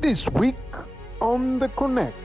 This week on The Connect.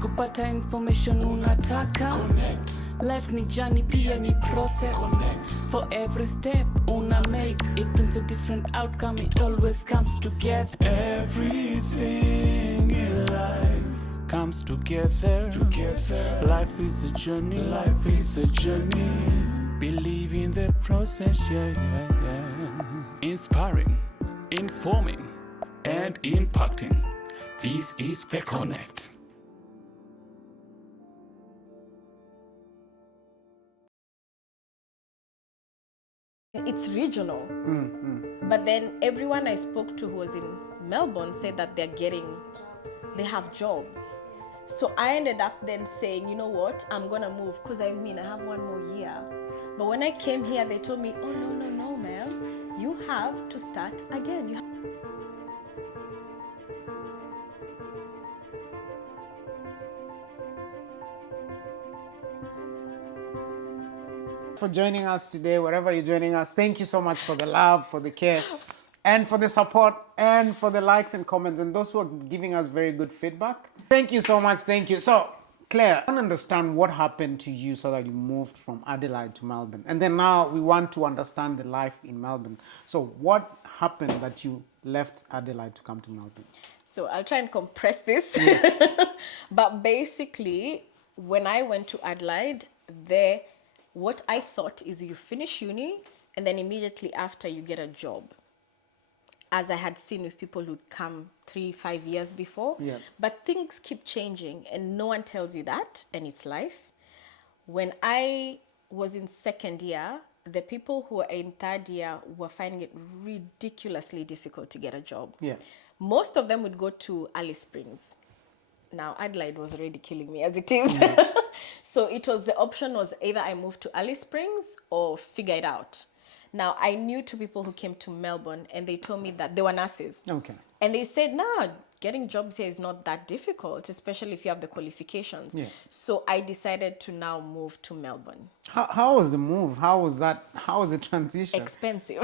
Kupata information unataka connect. Life ni journey pia ni process connect. For every step una make it brings a different outcome. It always comes together. Everything in life comes together. Life is a journey. Believe in the process, yeah. Inspiring, informing, and impacting. This is The Connect. It's regional. But then everyone I spoke to who was in Melbourne said that they have jobs. So I ended up then saying, you know what, I'm gonna move because I have one more year. But when I came here, they told me, oh no, ma'am, you have to start again. For joining us today, wherever you're joining us. Thank you so much for the love, for the care, and for the support, and for the likes and comments, and those who are giving us very good feedback. Thank you so much. Thank you. So, Claire, I want to understand what happened to you so that you moved from Adelaide to Melbourne. And then now we want to understand the life in Melbourne. So what happened that you left Adelaide to come to Melbourne? So I'll try and compress this. Yes. But basically, when I went to Adelaide, what I thought is you finish uni and then immediately after you get a job. As I had seen with people who'd come 3-5 years before. Yeah. But things keep changing and no one tells you that, and it's life. When I was in second year, the people who were in third year were finding it ridiculously difficult to get a job. Yeah. Most of them would go to Alice Springs. Now, Adelaide was already killing me as it is. So the option was either I moved to Alice Springs or figure it out. Now, I knew two people who came to Melbourne and they told me that they were nurses. Okay. And they said, getting jobs here is not that difficult, especially if you have the qualifications. Yeah. So I decided to now move to Melbourne. How was the move? How was that? How was the transition? Expensive.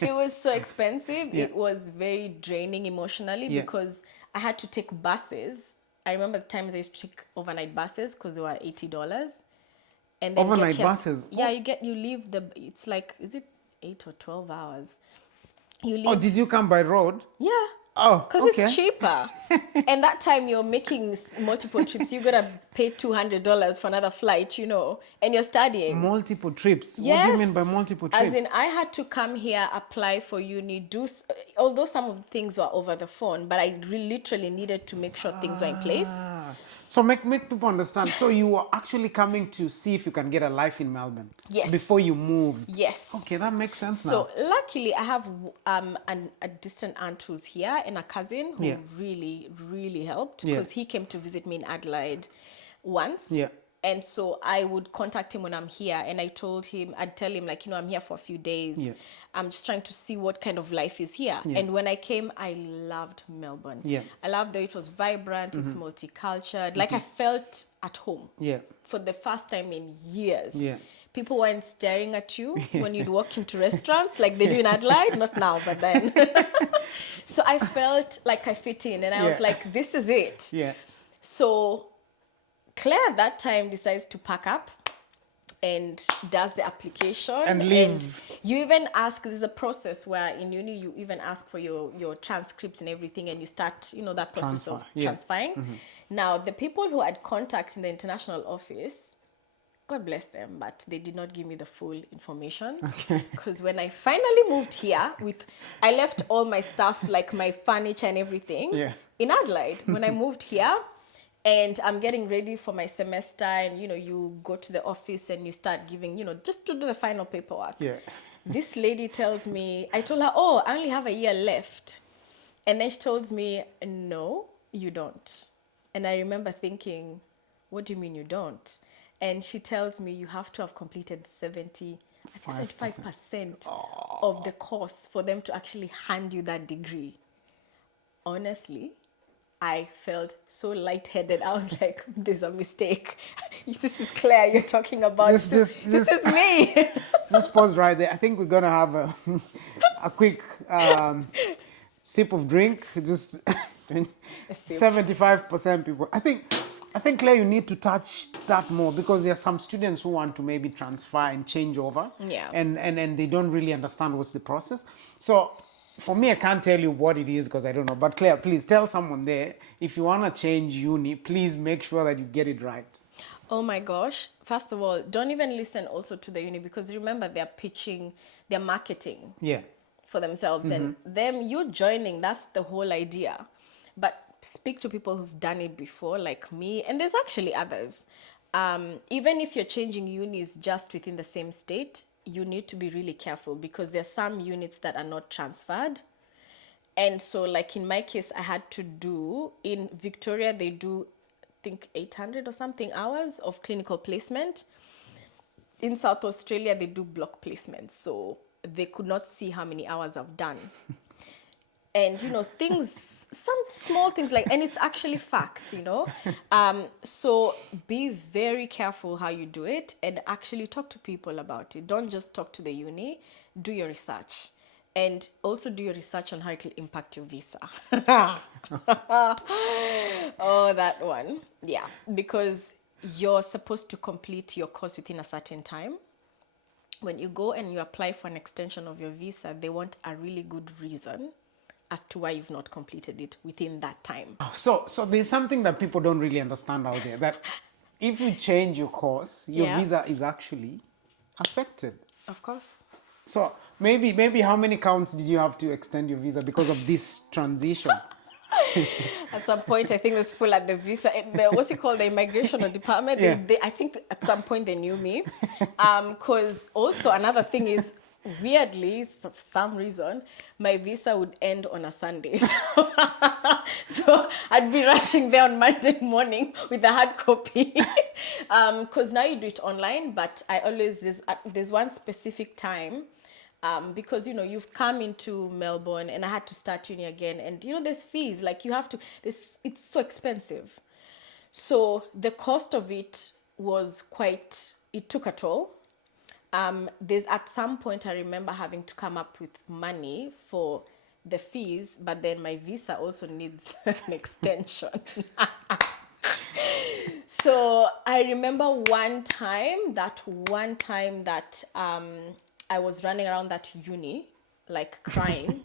It was so expensive. Yeah. It was very draining emotionally because I had to take buses. I remember the times I used to take overnight buses because they were $80. And then Overnight buses? Yeah, you leave it's like, is it 8 or 12 hours? You leave. Oh, did you come by road? Yeah. Oh, Because it's cheaper. And that time you're making multiple trips. You gotta pay $200 for another flight, and you're studying. Multiple trips? Yes. What do you mean by multiple trips? As in, I had to come here, apply for uni, although some of the things were over the phone, but I literally needed to make sure things were in place. So make people understand. So you were actually coming to see if you can get a life in Melbourne. Yes. Before you moved. Yes. Okay, that makes sense now. So luckily, I have a distant aunt who's here and a cousin who really, really helped because he came to visit me in Adelaide once. Yeah. And so I would contact him when I'm here, and I'd tell him I'm here for a few days. Yeah. I'm just trying to see what kind of life is here. Yeah. And when I came, I loved Melbourne. Yeah. I loved that it was vibrant, it's multicultural. Like I felt at home. Yeah. For the first time in years. Yeah. People weren't staring at you when you'd walk into restaurants like they do in Adelaide. Not now, but then. So I felt like I fit in, and I was like, this is it. Yeah. So Claire at that time decides to pack up and does the application. And leave. You even ask, there's a process where in uni you even ask for your transcripts and everything, and you start, that process of transferring. Now, the people who had contact in the international office, God bless them, but they did not give me the full information. Because when I finally moved here, I left all my stuff, like my furniture and everything, in Adelaide. When I moved here, and I'm getting ready for my semester, and you go to the office and you start giving, just to do the final paperwork. This lady tells me, I told her, oh, I only have a year left. And then she told me, no, you don't. And I remember thinking, what do you mean you don't? And she tells me you have to have completed 75% of the course for them to actually hand you that degree. Honestly, I felt so lightheaded. I was like, there's a mistake. This is Claire you're talking about. This is me. Just pause right there. I think we're going to have a quick sip of drink. Just 75% people. I think, Claire, you need to touch that more, because there are some students who want to maybe transfer and change over. And they don't really understand what's the process. So for me, I can't tell you what it is because I don't know. But Claire, please tell someone there, if you want to change uni, please make sure that you get it right. Oh my gosh. First of all, don't even listen also to the uni, because remember, they're pitching, they're marketing for themselves. And you joining, that's the whole idea. But speak to people who've done it before, like me, and there's actually others. Even if you're changing unis just within the same state, you need to be really careful, because there's some units that are not transferred. And so, like in my case, I had to do, in Victoria, they do, I think, 800 or something hours of clinical placement. In South Australia, they do block placement. So they could not see how many hours I've done. And, things, some small things and it's actually facts, So be very careful how you do it, and actually talk to people about it. Don't just talk to the uni, do your research. And also do your research on how it will impact your visa. Oh, that one. Yeah, because you're supposed to complete your course within a certain time. When you go and you apply for an extension of your visa, they want a really good reason as to why you've not completed it within that time. So there's something that people don't really understand out there, that if you change your course, your visa is actually affected. Of course. So maybe how many counts did you have to extend your visa because of this transition? At some point, I think there's people at the visa, what's it called, the immigration department. I think at some point they knew me. Because also another thing is, weirdly, for some reason, my visa would end on a Sunday. So I'd be rushing there on Monday morning with a hard copy. Because now you do it online, but I always, there's one specific time, because, you've come into Melbourne and I had to start uni again. And, there's fees, like you have to, it's so expensive. So the cost of it was it took a toll. There's at some point I remember having to come up with money for the fees, but then my visa also needs an extension. So I remember one time that I was running around that uni, like crying.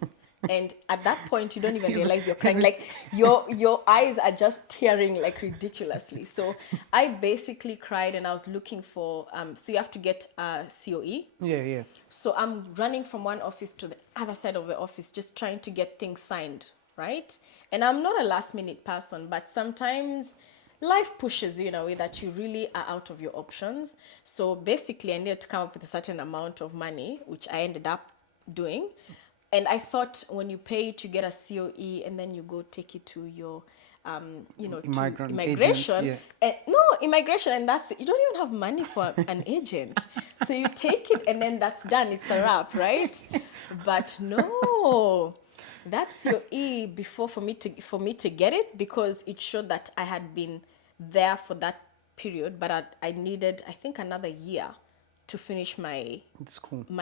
And at that point, you don't even realize you're crying. Like your eyes are just tearing like ridiculously. So I basically cried, and I was looking for, so you have to get a COE. Yeah. So I'm running from one office to the other side of the office, just trying to get things signed, right? And I'm not a last minute person, but sometimes life pushes you in a way that you really are out of your options. So basically I needed to come up with a certain amount of money, which I ended up doing. And I thought when you pay it, you get a COE, and then you go take it to your, to immigration. Immigration, and that's it. You don't even have money for an agent. So you take it, and then that's done. It's a wrap, right? But no, that COE before for me to get it, because it showed that I had been there for that period, but I needed, I think, another year to finish my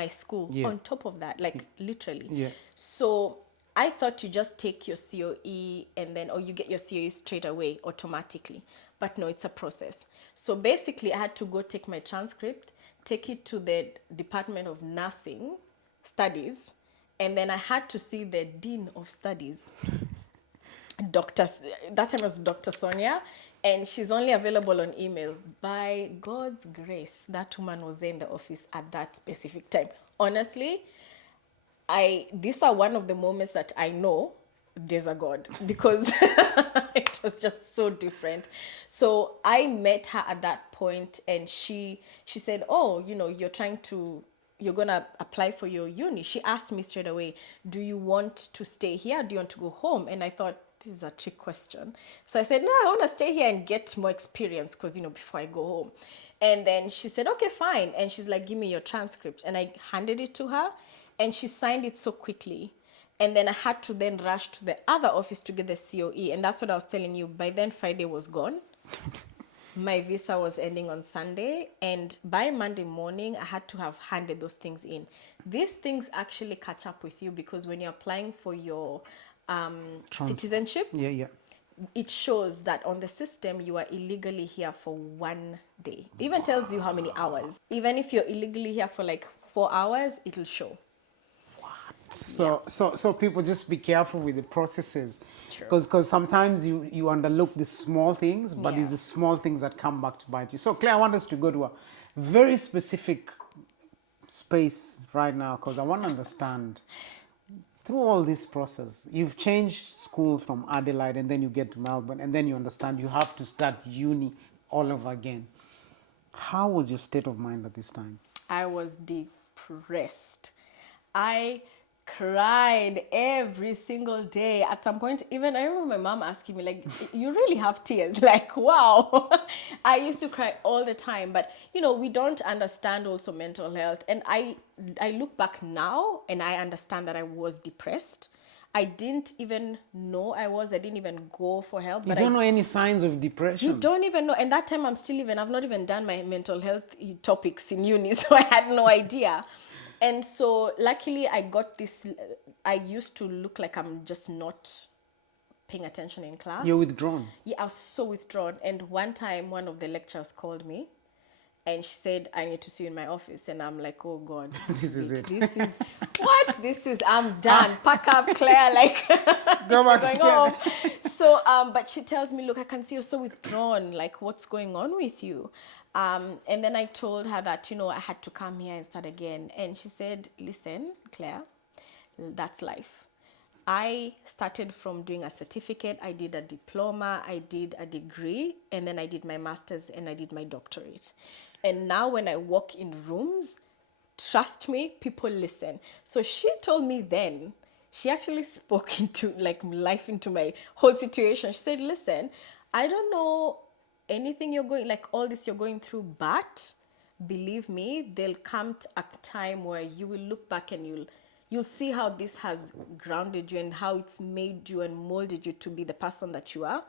school on top of that, like literally. Yeah. So I thought you just take your COE or you get your COE straight away automatically. But no, it's a process. So basically I had to go take my transcript, take it to the Department of Nursing Studies, and then I had to see the Dean of Studies, that time was Dr. Sonia, and she's only available on email. By God's grace, that woman was there in the office at that specific time. Honestly, these are one of the moments that I know there's a God, because it was just so different. So I met her at that point, and she said, oh, you're gonna apply for your uni. She asked me straight away, do you want to stay here? Do you want to go home? And I thought, this is a trick question. So I said, no, I want to stay here and get more experience, because before I go home. And then she said, okay, fine. And she's like, give me your transcript. And I handed it to her, and she signed it so quickly. And then I had to then rush to the other office to get the COE. And that's what I was telling you. By then, Friday was gone. My visa was ending on Sunday. And by Monday morning, I had to have handed those things in. These things actually catch up with you, because when you're applying for your citizenship, it shows that on the system you are illegally here for 1 day. It even tells you how many hours. Even if you're illegally here for like 4 hours, it'll show. So people, just be careful with the processes, because sometimes you underlook the small things, but it's the small things that come back to bite you. So Claire, I want us to go to a very specific space right now, because I want to understand, through all this process, you've changed school from Adelaide, and then you get to Melbourne, and then you understand you have to start uni all over again. How was your state of mind at this time? I was depressed. I cried every single day. At some point, even I remember my mom asking me, like, you really have tears? Like, wow. I used to cry all the time. But, we don't understand also mental health. And I look back now, and I understand that I was depressed. I didn't even know I didn't even go for help. You don't know any signs of depression? You don't even know. And that time I've not even done my mental health topics in uni, so I had no idea. And so luckily I got this, I used to look like I'm just not paying attention in class. You're withdrawn? Yeah, I was so withdrawn. And one time one of the lecturers called me, and she said, I need to see you in my office. And I'm like, oh God, this is it. This is, what? I'm done. Pack up, Claire, like, go back to home. So, but she tells me, look, I can see you're so withdrawn. Like, what's going on with you? And then I told her that, I had to come here and start again. And she said, listen, Claire, that's life. I started from doing a certificate, I did a diploma, I did a degree, and then I did my master's, and I did my doctorate. And now when I walk in rooms, trust me, people listen. So she told me then, she actually spoke into life into my whole situation. She said, listen, I don't know anything all this you're going through, but believe me, there'll come a time where you will look back and you'll see how this has grounded you and how it's made you and molded you to be the person that you are.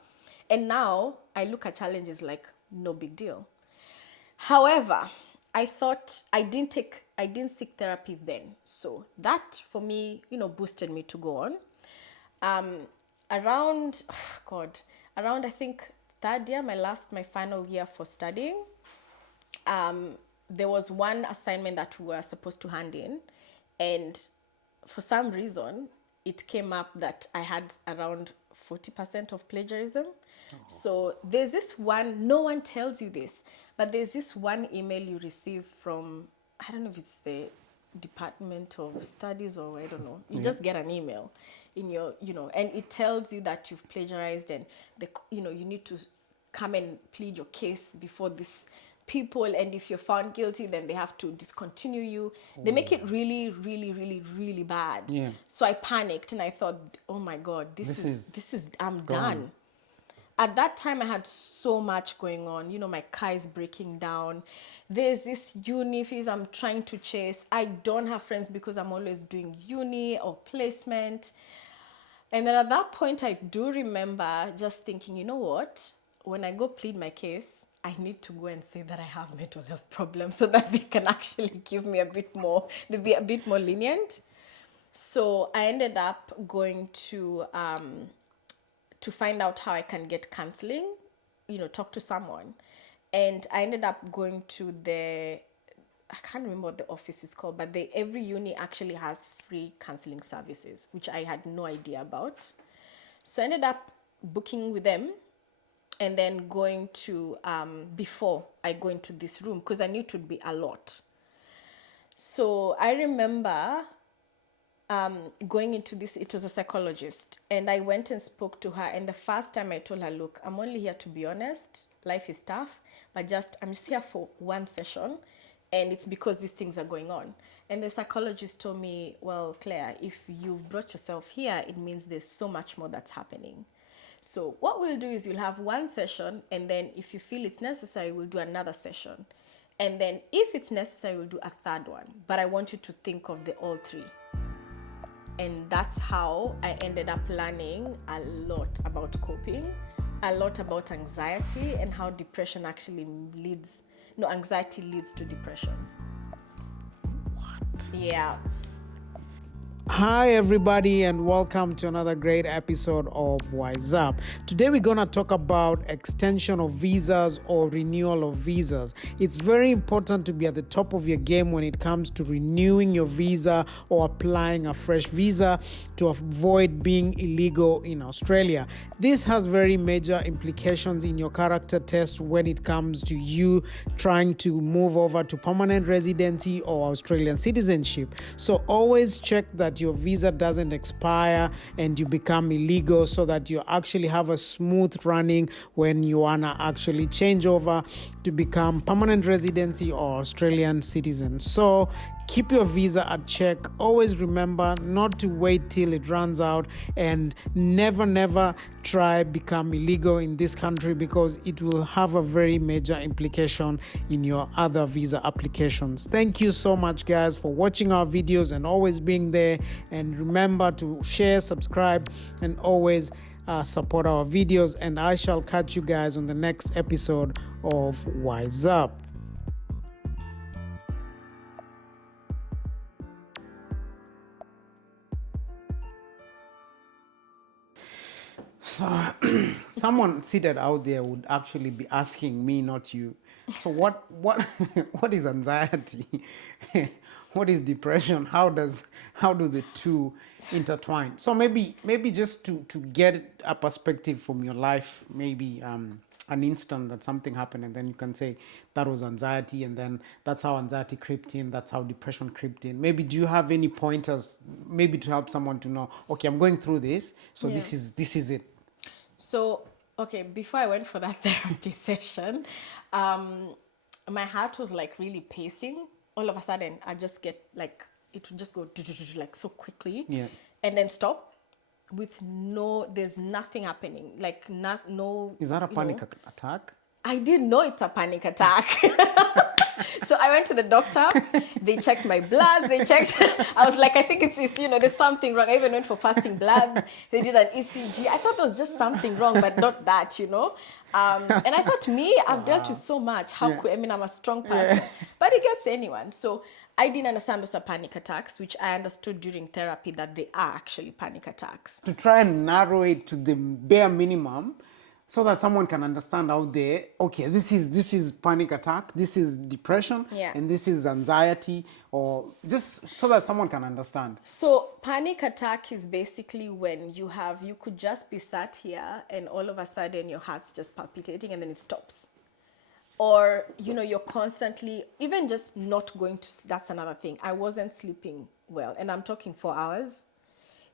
And now I look at challenges like no big deal. However, I thought I didn't seek therapy then. So that for me, boosted me to go on. Around I think third year, my final year for studying, there was one assignment that we were supposed to hand in, and for some reason it came up that I had around 40% of plagiarism. So there's this one, no one tells you this, but there's this one email you receive from, I don't know if it's the Department of Studies or I don't know. You just get an email in your, and it tells you that you've plagiarized, and you need to come and plead your case before these people, and if you're found guilty, then they have to discontinue you. They make it really, really, really, really bad. Yeah. So I panicked and I thought, oh my God, this is I'm done. At that time, I had so much going on. My car is breaking down. There's this uni fees I'm trying to chase. I don't have friends because I'm always doing uni or placement. And then at that point, I do remember just thinking, you know what? When I go plead my case, I need to go and say that I have mental health problems so that they can actually give me they'll be a bit more lenient. So I ended up going to find out how I can get counseling, talk to someone. And I ended up going to the I can't remember what the office is called, but every uni actually has free counseling services, which I had no idea about. So I ended up booking with them and then going to, before I go into this room, because I knew it would be a lot. So I remember going into this, it was a psychologist, and I went and spoke to her. And the first time I told her, look, I'm only here to be honest. Life is tough, but I'm just here for one session, and it's because these things are going on. And the psychologist told me, well, Claire, if you've brought yourself here, it means there's so much more that's happening. So what we'll do is you'll have one session, and then if you feel it's necessary, we'll do another session. And then if it's necessary, we'll do a third one. But I want you to think of the all three. And that's how I ended up learning a lot about coping, a lot about anxiety, and how depression actually anxiety leads to depression. What? Yeah. Hi everybody, and welcome to another great episode of Wise Up. Today we're going to talk about extension of visas or renewal of visas. It's very important to be at the top of your game when it comes to renewing your visa or applying a fresh visa to avoid being illegal in Australia. This has very major implications in your character test when it comes to you trying to move over to permanent residency or Australian citizenship. So always check that your visa doesn't expire and you become illegal, so that you actually have a smooth running when you wanna actually change over to become permanent residency or Australian citizen. So keep your visa at check. Always remember not to wait till it runs out, and never try become illegal in this country, because it will have a very major implication in your other visa applications. Thank you so much, guys, for watching our videos and always being there. And remember to share, subscribe, and always support our videos. And I shall catch you guys on the next episode of Wise Up. So someone seated out there would actually be asking me, not you. So what is anxiety? What is depression? How do the two intertwine? So maybe just to get a perspective from your life, maybe an instant that something happened, and then you can say that was anxiety, and then that's how anxiety crept in, that's how depression crept in. Maybe do you have any pointers, maybe to help someone to know, okay, I'm going through this, so this is it. So, okay, before I went for that therapy session, my heart was like really pacing. All of a sudden, I just get like, it would just go like so quickly, and then stop with there's nothing happening. Like no. Is that a panic attack? I didn't know it's a panic attack. So I went to the doctor. They checked my blood. I was like, I think it's there's something wrong. I even went for fasting bloods. They did an ECG. I thought there was just something wrong, but not that, And I thought, I've dealt with so much. I'm a strong person. But it gets anyone. So I didn't understand those are panic attacks, which I understood during therapy that they are actually panic attacks. To try and narrow it to the bare minimum, so that someone can understand out there, okay, this is panic attack, this is depression, and this is anxiety, or just so that someone can understand. So panic attack is basically when you could just be sat here and all of a sudden your heart's just palpitating and then it stops. Or, you're constantly, even just not going to sleep. That's another thing. I wasn't sleeping well, and I'm talking 4 hours.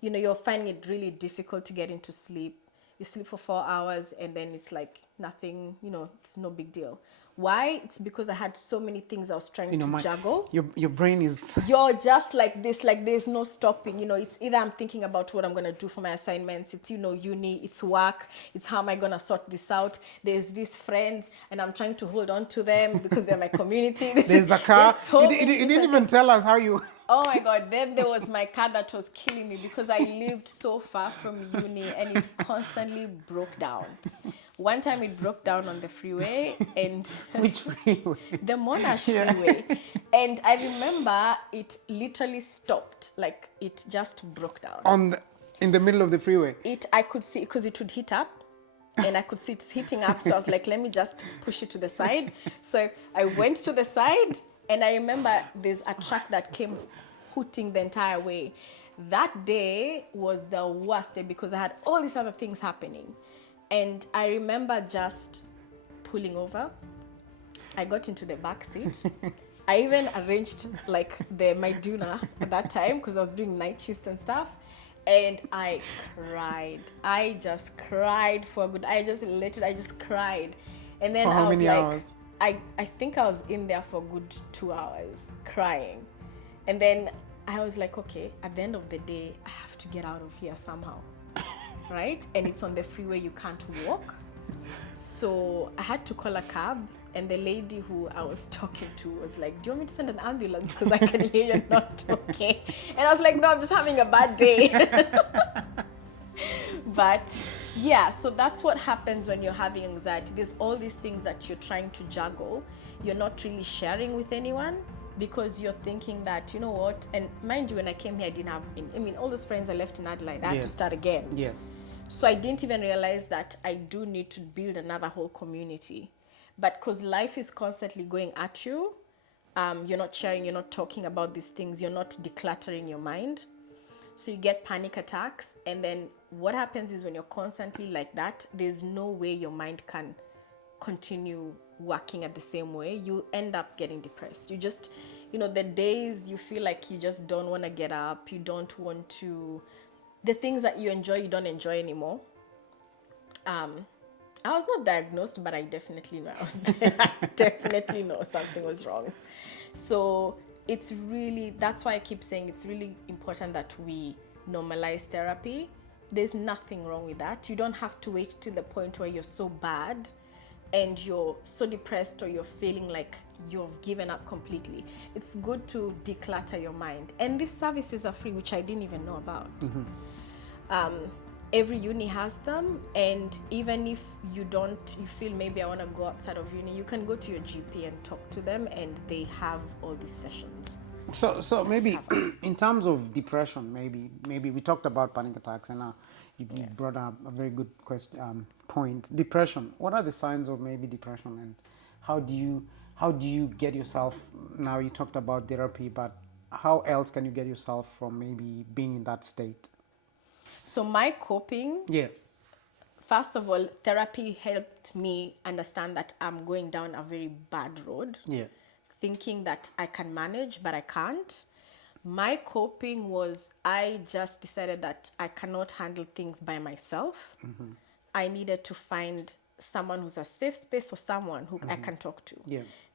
You're finding it really difficult to get into sleep. You sleep for 4 hours and then it's like nothing, it's no big deal. Why? It's because I had so many things I was trying to juggle. Your brain is... You're just like this, like there's no stopping. It's either I'm thinking about what I'm going to do for my assignments. It's, uni, it's work. It's how am I going to sort this out? There's these friends and I'm trying to hold on to them because they're my community. There's the car. You didn't even tell us how you... Oh my God, then there was my car that was killing me because I lived so far from uni and it constantly broke down. One time it broke down on the freeway and... Which freeway? The Monash freeway. And I remember it literally stopped, like it just broke down. In the middle of the freeway? I could see, because it would hit up. And I could see it's heating up, so I was like, let me just push it to the side. So I went to the side, And I remember there's a truck that came hooting the entire way. That day was the worst day because I had all these other things happening. And I remember just pulling over. I got into the back seat. I even arranged like my dinner at that time because I was doing night shifts and stuff. And I cried. I just cried for a good, I just cried. And then For how I was many like, hours? I think I was in there for a good 2 hours crying. And then I was like, okay, at the end of the day, I have to get out of here somehow. Right? And it's on the freeway, you can't walk. So I had to call a cab, and the lady who I was talking to was like, do you want me to send an ambulance because I can hear you're not okay? And I was like, no, I'm just having a bad day. But yeah, so that's what happens when you're having anxiety. There's all these things that you're trying to juggle. You're not really sharing with anyone because you're thinking that, you know what, and mind you, when I came here, I didn't have, all those friends I left in Adelaide, I had to start again. Yeah. So I didn't even realize that I do need to build another whole community. But because life is constantly going at you, you're not sharing, you're not talking about these things, you're not decluttering your mind. So you get panic attacks. And then what happens is when you're constantly like that, there's no way your mind can continue working at the same way. You end up getting depressed. You just, the days you feel like you just don't want to get up, you don't want to, the things that you enjoy, you don't enjoy anymore. I was not diagnosed, but I definitely know I definitely know something was wrong. So it's really, that's why I keep saying it's really important that we normalize therapy. There's nothing wrong with that. You don't have to wait to the point where you're so bad and you're so depressed or you're feeling like you've given up completely. It's good to declutter your mind. And these services are free, which I didn't even know about. Every uni has them, and even if you feel maybe I want to go outside of uni, you can go to your GP and talk to them, and they have all these sessions. So maybe in terms of depression, maybe we talked about panic attacks, and you brought up a very good point. Depression. What are the signs of maybe depression, and how do you get yourself? Now you talked about therapy, but how else can you get yourself from maybe being in that state? So my coping, first of all, therapy helped me understand that I'm going down a very bad road. Thinking that I can manage, but I can't. My coping was, I just decided that I cannot handle things by myself. I needed to find someone who's a safe space or someone who I can talk to.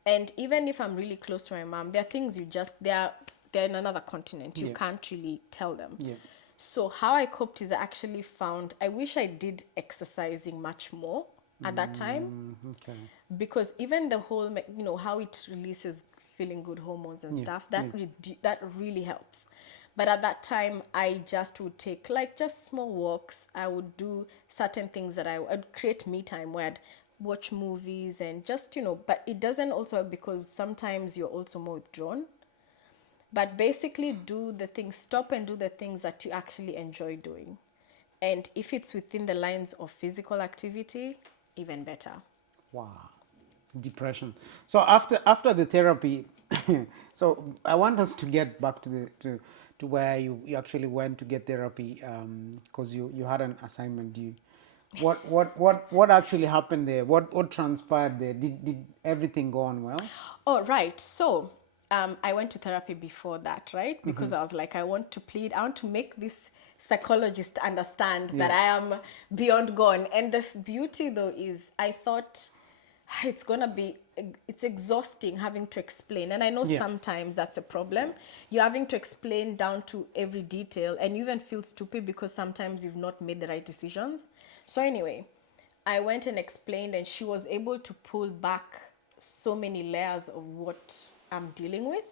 And even if I'm really close to my mom, there are things they're in another continent. You can't really tell them. So how I coped is I actually found, I wish I did exercising much more at that time. Because even the whole, how it releases feeling good hormones and stuff, that really helps. But at that time, I just would take just small walks. I would do certain things that I would create me time where I'd watch movies and just, but it doesn't also, because sometimes you're also more withdrawn. But basically stop and do the things that you actually enjoy doing. And if it's within the lines of physical activity, even better. Wow. Depression. So after the therapy, so I want us to get back to where you actually went to get therapy, because you had an assignment due. What actually happened there? What transpired there? Did everything go on well? Oh, right. So I went to therapy before that, right? Because I was like, I want to make this psychologist understand that I am beyond gone. And the beauty though is I thought it's exhausting having to explain. And I know sometimes that's a problem. You're having to explain down to every detail, and you even feel stupid because sometimes you've not made the right decisions. So anyway, I went and explained, and she was able to pull back so many layers of what I'm dealing with.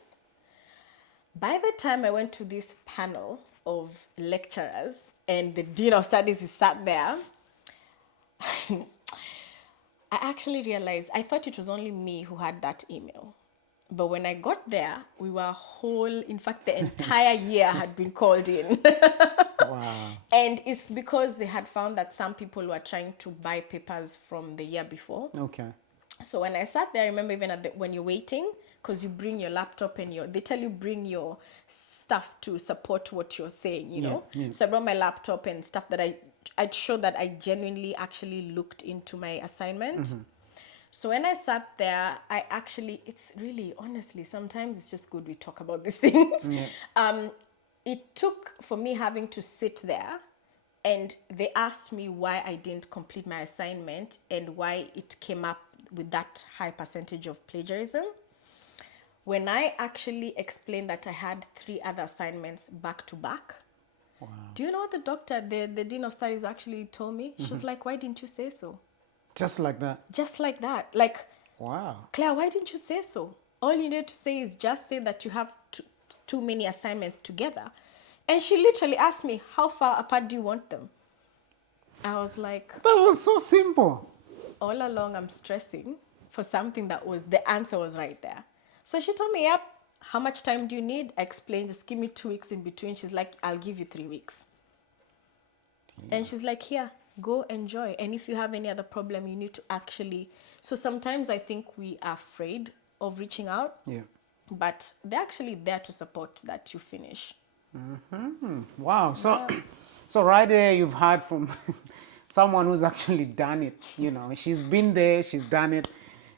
By the time I went to this panel of lecturers and the Dean of Studies is sat there, I actually realized, I thought it was only me who had that email. But when I got there, we were in fact, the entire year had been called in. Wow. And it's because they had found that some people were trying to buy papers from the year before. Okay. So when I sat there, I remember even when you're waiting, because you bring your laptop and they tell you bring your stuff to support what you're saying, you know. So I brought my laptop and stuff that I'd show that I genuinely actually looked into my assignment. So when I sat there, it's really, honestly, sometimes it's just good we talk about these things. It took for me having to sit there, and they asked me why I didn't complete my assignment and why it came up with that high percentage of plagiarism. When I actually explained that I had 3 other assignments back to back, do you know what the doctor, the dean of studies actually told me? She was like, why didn't you say so? Just like that. Just like that. Like, wow. Claire, why didn't you say so? All you need to say is just say that you have too many assignments together. And she literally asked me, how far apart do you want them? I was like, That was so simple. all along I'm stressing for something that the answer was right there. So she told me, yep, how much time do you need? I explained, just give me 2 weeks in between. She's like, I'll give you 3 weeks. And she's like, here, go enjoy. And if you have any other problem, you need to actually. So sometimes I think we are afraid of reaching out. But they're actually there to support that you finish. Wow. So, so right there, you've heard from someone who's actually done it. You know, she's been there, she's done it.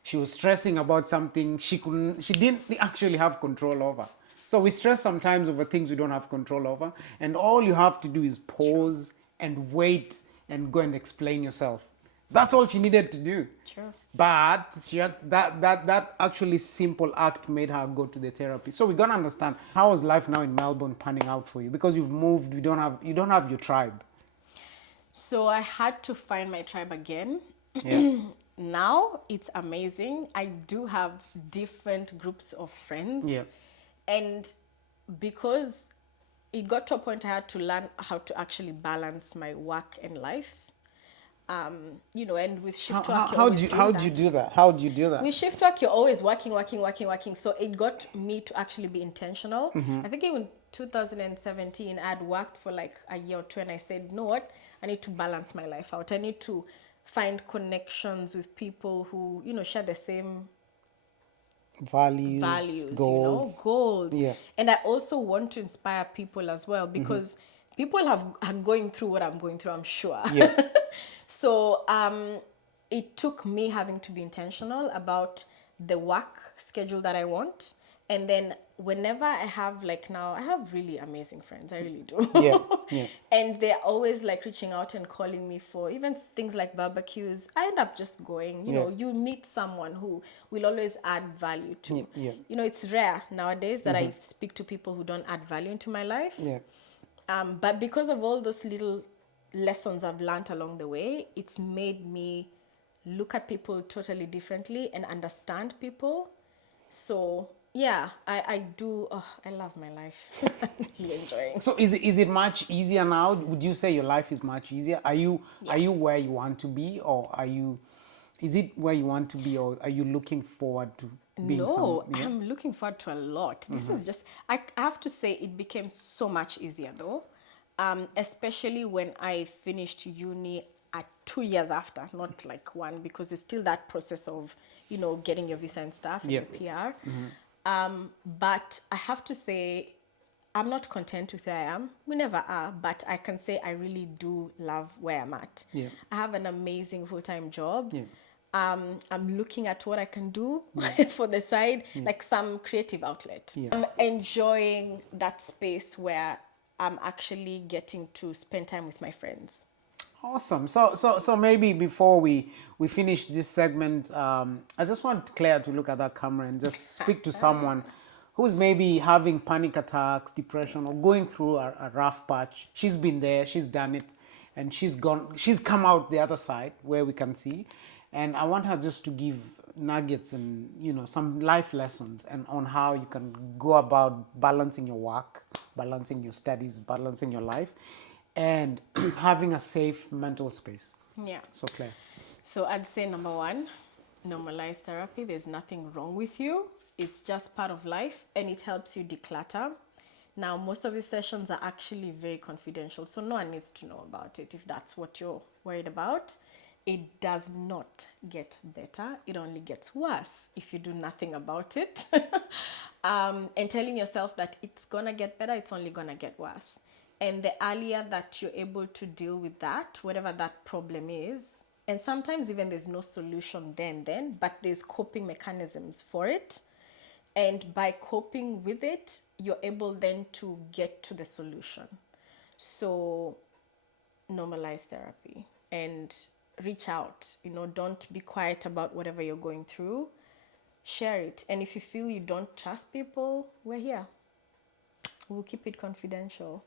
She was stressing about something she didn't actually have control over. So we stress sometimes over things we don't have control over, and all you have to do is pause and wait and go and explain yourself. That's all she needed to do. Sure. But that actually simple act made her go to the therapy. So we're gonna understand, how is life now in Melbourne panning out for you? Because you've moved, you don't have your tribe. So I had to find my tribe again. Now it's amazing. I do have different groups of friends. And because it got to a point I had to learn how to actually balance my work and life. You know, and with shift work, How do you do that? How do you do that? With shift work, you're always working. So it got me to actually be intentional. I think in 2017, I had worked for like a year or 2, and I said, you know what? I need to balance my life out. I need to find connections with people who, you know, share the same values, goals. Goals. And I also want to inspire people as well, because people are going through what I'm going through, I'm sure. So it took me having to be intentional about the work schedule that I want. And then whenever I have, like, now I have really amazing friends, I really do. And they're always like reaching out and calling me for even things like barbecues. I end up just going, you know, you meet someone who will always add value to. You know, it's rare nowadays that I speak to people who don't add value into my life. But because of all those little lessons I've learned along the way, it's made me look at people totally differently and understand people. So yeah, I do. Oh, I love my life. I'm really enjoying. So is it much easier now? Would you say your life is much easier? Are you where you want to be, or is it where you want to be, or are you looking forward to being I'm looking forward to a lot. This is just, I have to say, it became so much easier though. Especially when I finished uni at 2 years after, not like 1, because there's still that process of, you know, getting your visa and stuff, and your PR. But I have to say, I'm not content with where I am. We never are, but I can say I really do love where I'm at. I have an amazing full-time job. I'm looking at what I can do for the side, like some creative outlet. I'm enjoying that space where I'm actually getting to spend time with my friends. Awesome. So maybe before we finish this segment, I just want Claire to look at that camera and just speak to someone who's maybe having panic attacks, depression, or going through a rough patch. She's been there, she's done it, and she's come out the other side where we can see. And I want her just to give nuggets and, you know, some life lessons and on how you can go about balancing your work, balancing your studies, balancing your life, and having a safe mental space. So Claire. So I'd say number 1, normalize therapy. There's nothing wrong with you. It's just part of life, and it helps you declutter. Now, most of these sessions are actually very confidential, so no one needs to know about it if that's what you're worried about. it does not get better. It only gets worse if you do nothing about it. And telling yourself that it's gonna get better, it's only gonna get worse. And the earlier that you're able to deal with that, whatever that problem is, and sometimes even there's no solution then, but there's coping mechanisms for it. And by coping with it, you're able then to get to the solution. So normalize therapy and reach out. Don't be quiet about whatever you're going through. Share it. And if you feel you don't trust people, we're here. We'll keep it confidential.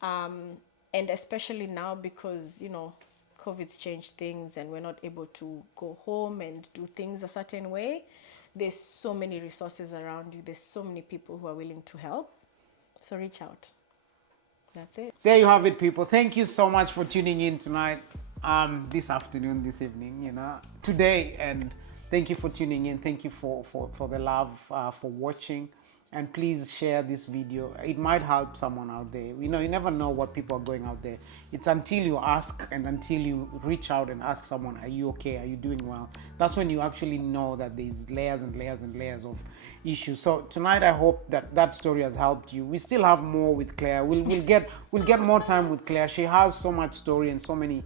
And especially now because, COVID's changed things and we're not able to go home and do things a certain way. There's so many resources around you. There's so many people who are willing to help. So reach out. That's it. There you have it, people. Thank you so much for tuning in tonight, this afternoon, this evening, today. And thank you for tuning in. Thank you for the love, for watching. And please share this video. It might help someone out there. You never know what people are going out there. It's until you ask and until you reach out and ask someone, are you okay? Are you doing well? That's when you actually know that there's layers and layers and layers of issues. So tonight, I hope that story has helped you. We still have more with Claire. We'll get more time with Claire. She has so much story and so many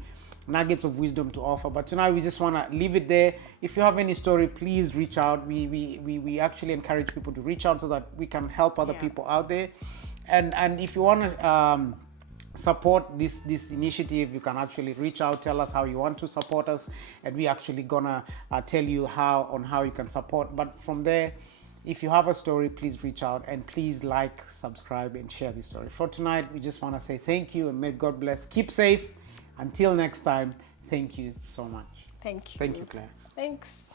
nuggets of wisdom to offer, but tonight we just want to leave it there. If you have any story, please reach out. We actually encourage people to reach out so that we can help other people out there. And if you want to support this initiative, you can actually reach out, tell us how you want to support us, and we actually gonna tell you how you can support. But from there, if you have a story, please reach out and please like, subscribe, and share this story. For tonight, we just want to say thank you and may God bless. Keep safe. Until next time, thank you so much. Thank you. Thank you, Claire. Thanks.